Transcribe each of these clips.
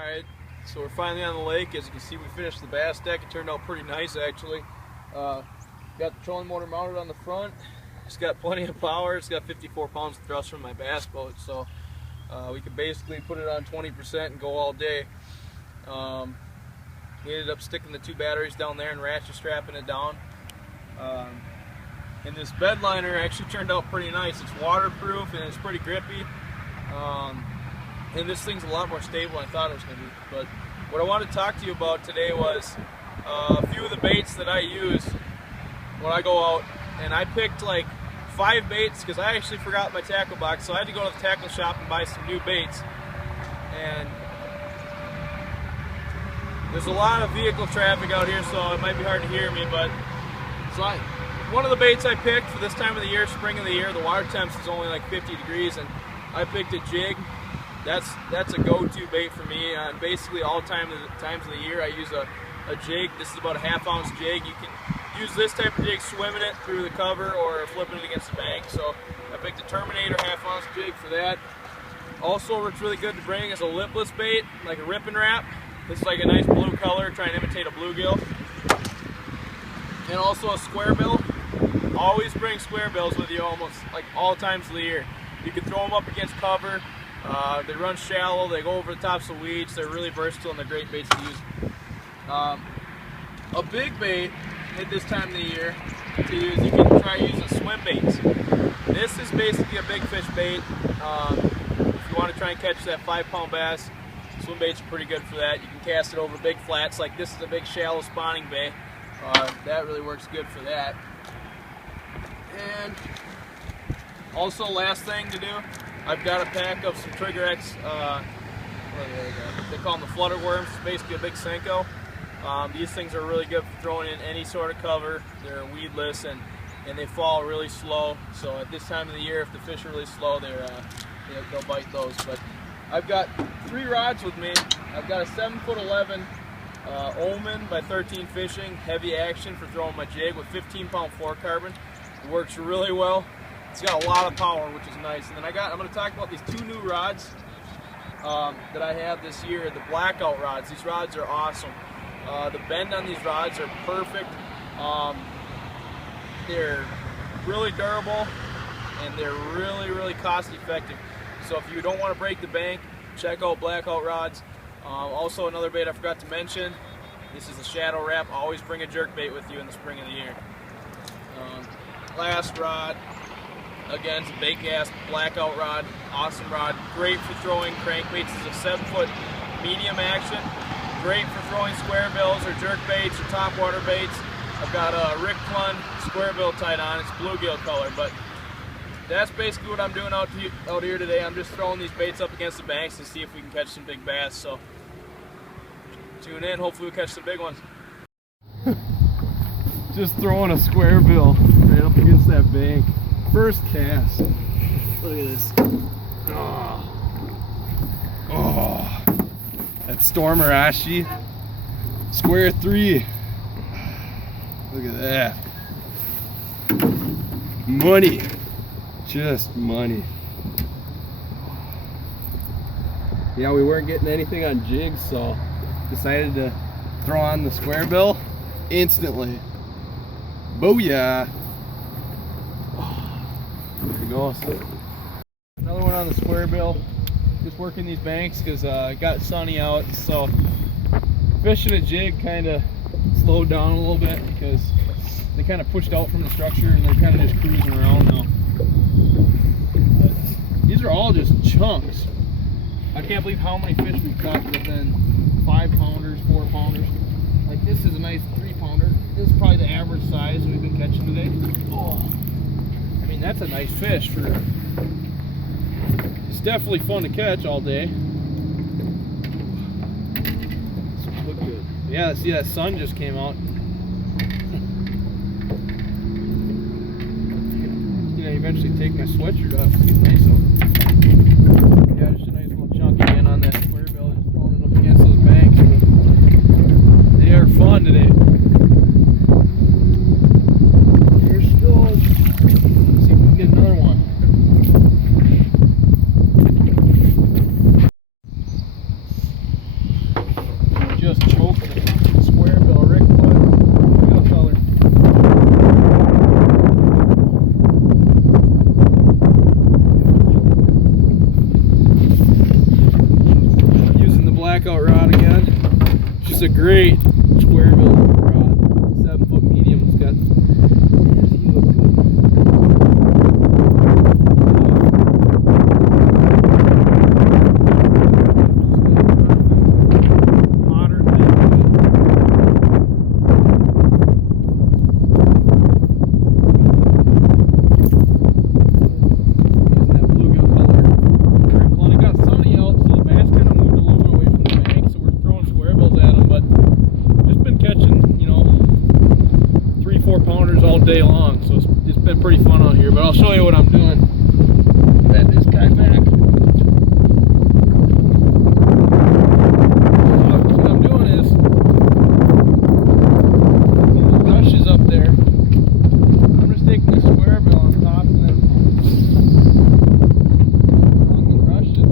Alright, so we're finally on the lake. As you can see, we finished the bass deck. It turned out pretty nice, actually. Got the trolling motor mounted on the front. It's got plenty of power. It's got 54 pounds of thrust from my bass boat, so we could basically put it on 20% and go all day. We ended up sticking the 2 batteries down there and ratchet strapping it down. And this bed liner actually turned out pretty nice. It's waterproof and it's pretty grippy. And this thing's a lot more stable than I thought it was going to be. But what I wanted to talk to you about today was a few of the baits that I use when I go out. And I picked like 5 baits because I actually forgot my tackle box, so I had to go to the tackle shop and buy some new baits. And there's a lot of vehicle traffic out here, so it might be hard to hear me, but it's like one of the baits I picked for this time of the year, spring of the year. The water temps is only like 50 degrees, and I picked a jig. That's a go-to bait for me. On basically all times of the year, I use a jig. This is about a 1/2 ounce jig. You can use this type of jig swimming it through the cover or flipping it against the bank. So I picked a Terminator 1/2 ounce jig for that. Also, what's really good to bring is a lipless bait, like a rip and wrap. This is like a nice blue color, try and imitate a bluegill. And also a square bill. Always bring square bills with you almost like all times of the year. You can throw them up against cover. They run shallow, they go over the tops of weeds. They're really versatile and they're great baits to use. A big bait at this time of the year to use, you can try using swim baits. This is basically a big fish bait. If you want to try and catch that 5-pound bass, swim baits are pretty good for that. You can cast it over big flats, like this is a big shallow spawning bay. That really works good for that. And also, last thing to do, I've got a pack of some Trigger X, they call them the flutter worms. It's basically a big Senko. These things are really good for throwing in any sort of cover. They're weedless and they fall really slow. So at this time of the year, if the fish are really slow, they'll bite those. But I've got 3 rods with me. I've got a 7'11" Omen by 13 Fishing, heavy action for throwing my jig with 15-pound fluorocarbon. It works really well. It's got a lot of power, which is nice. And then I'm going to talk about these 2 new rods that I have this year, the blackout rods. These rods are awesome. The bend on these rods are perfect. They're really durable and they're really cost effective. So if you don't want to break the bank, check out blackout rods. Also, another bait I forgot to mention, this is a shadow wrap. Always bring a jerk bait with you in the spring of the year. Last rod, again, it's a bait gas blackout rod. Awesome rod, great for throwing crankbaits. It's a 7-foot medium action. Great for throwing square bills or jerk baits or topwater baits. I've got a Rick Clun square bill tied on. It's bluegill color, but that's basically what I'm doing out here today. I'm just throwing these baits up against the banks to see if we can catch some big bass. So tune in. Hopefully we'll catch some big ones. Just throwing a square bill right up against that bank. First cast. Look at this. Oh. That Stormer Ashi. Square 3. Look at that. Money. Just money. Yeah, we weren't getting anything on jigs, so decided to throw on the square bill instantly. Booyah! There it goes. Another one on the square bill. Just working these banks because it got sunny out, so fishing a jig kind of slowed down a little bit because they kind of pushed out from the structure and they're kind of just cruising around now. But these are all just chunks. I can't believe how many fish we've caught within 5-pounders, 4-pounders. Like this is a nice 3-pounder. This is probably the average size we've been catching today. Oh, I mean that's a nice fish for. It's definitely fun to catch all day. Look good. Yeah, see that sun just came out. You know, eventually take my sweatshirt off. It's nice out. Yeah, just a nice little chunk again on that square bill, just throwing it up against those banks. But they are fun today. Here she goes. Let's see if we can get another one. is a great square bill rod, 7-foot medium. It's got, here's he look good. Modern bait. Using that bluegill color. Very fun. It got sunny out, so the bass kind of moved a little bit away from the bank, so we're throwing square bills at them, but just been catching, you know, 3-4 pounders all day long, so it's been pretty fun out here. But I'll show you what I'm doing. Let this guy back. What I'm doing is, see the rushes up there. I'm just taking the square bill and tossing it along the rushes.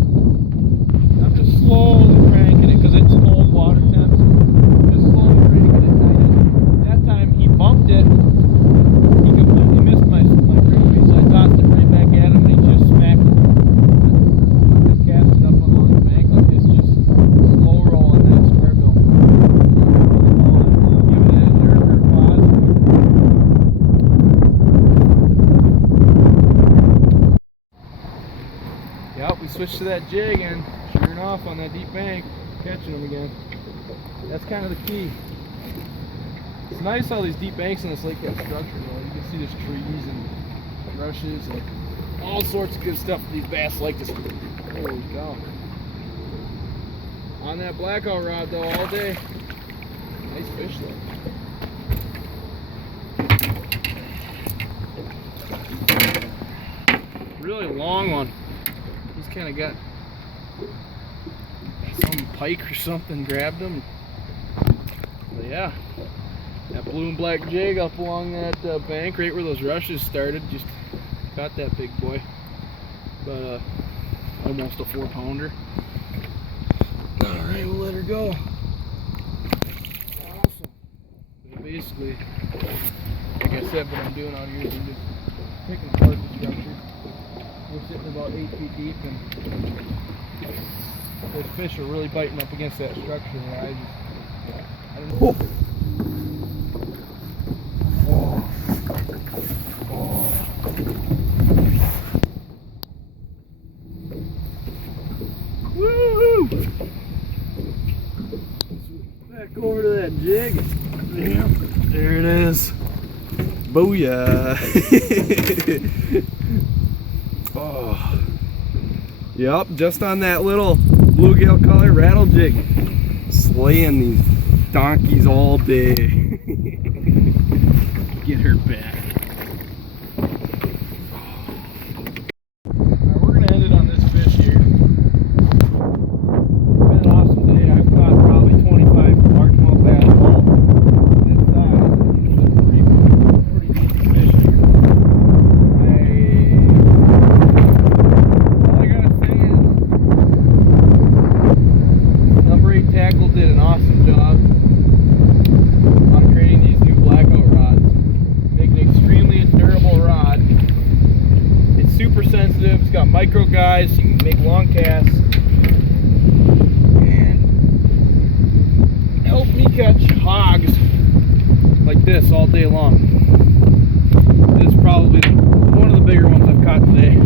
I'm just slowly cranking it because it's cold water temps. Just slowly cranking it. That time he bumped it. He completely missed my crankbait, so I tossed it right back at him and he just smacked it. I'm just casting up along the bank like this, just slow rolling that square bill. I'm giving it a jerker pause. Yep, we switched to that jig and sure enough on that deep bank, catching them again. That's kind of the key. It's nice how these deep banks in this lake have structure though. You can see there's trees and rushes and all sorts of good stuff these bass like this. Holy cow. On that blackout rod though all day. Nice fish though. Really long one. He's kind of got some pike or something grabbed him. But yeah, that blue and black jig up along that bank right where those rushes started just got that big boy. But almost a 4-pounder. Alright, we'll let her go. Awesome. But basically, like I said, what I'm doing out here is I'm just picking apart the structure. We're sitting about 8 feet deep and those fish are really biting up against that structure and I don't know. Woo! Back over to that jig. Yep, there it is. Booyah! Oh. Yep, just on that little bluegill color rattle jig. Slaying these donkeys all day. Get her back. Alright, we're gonna end it on this fish here. It's been an awesome day. I've caught probably 25 largemouth bass all this size. It's a pretty decent fish here. All I gotta say is number 8 tackle did an awesome job on creating these new blackout rods. Make an extremely durable rod. It's super sensitive, it's got micro guides, so you can make long casts. And help me catch hogs like this all day long. This is probably one of the bigger ones I've caught today.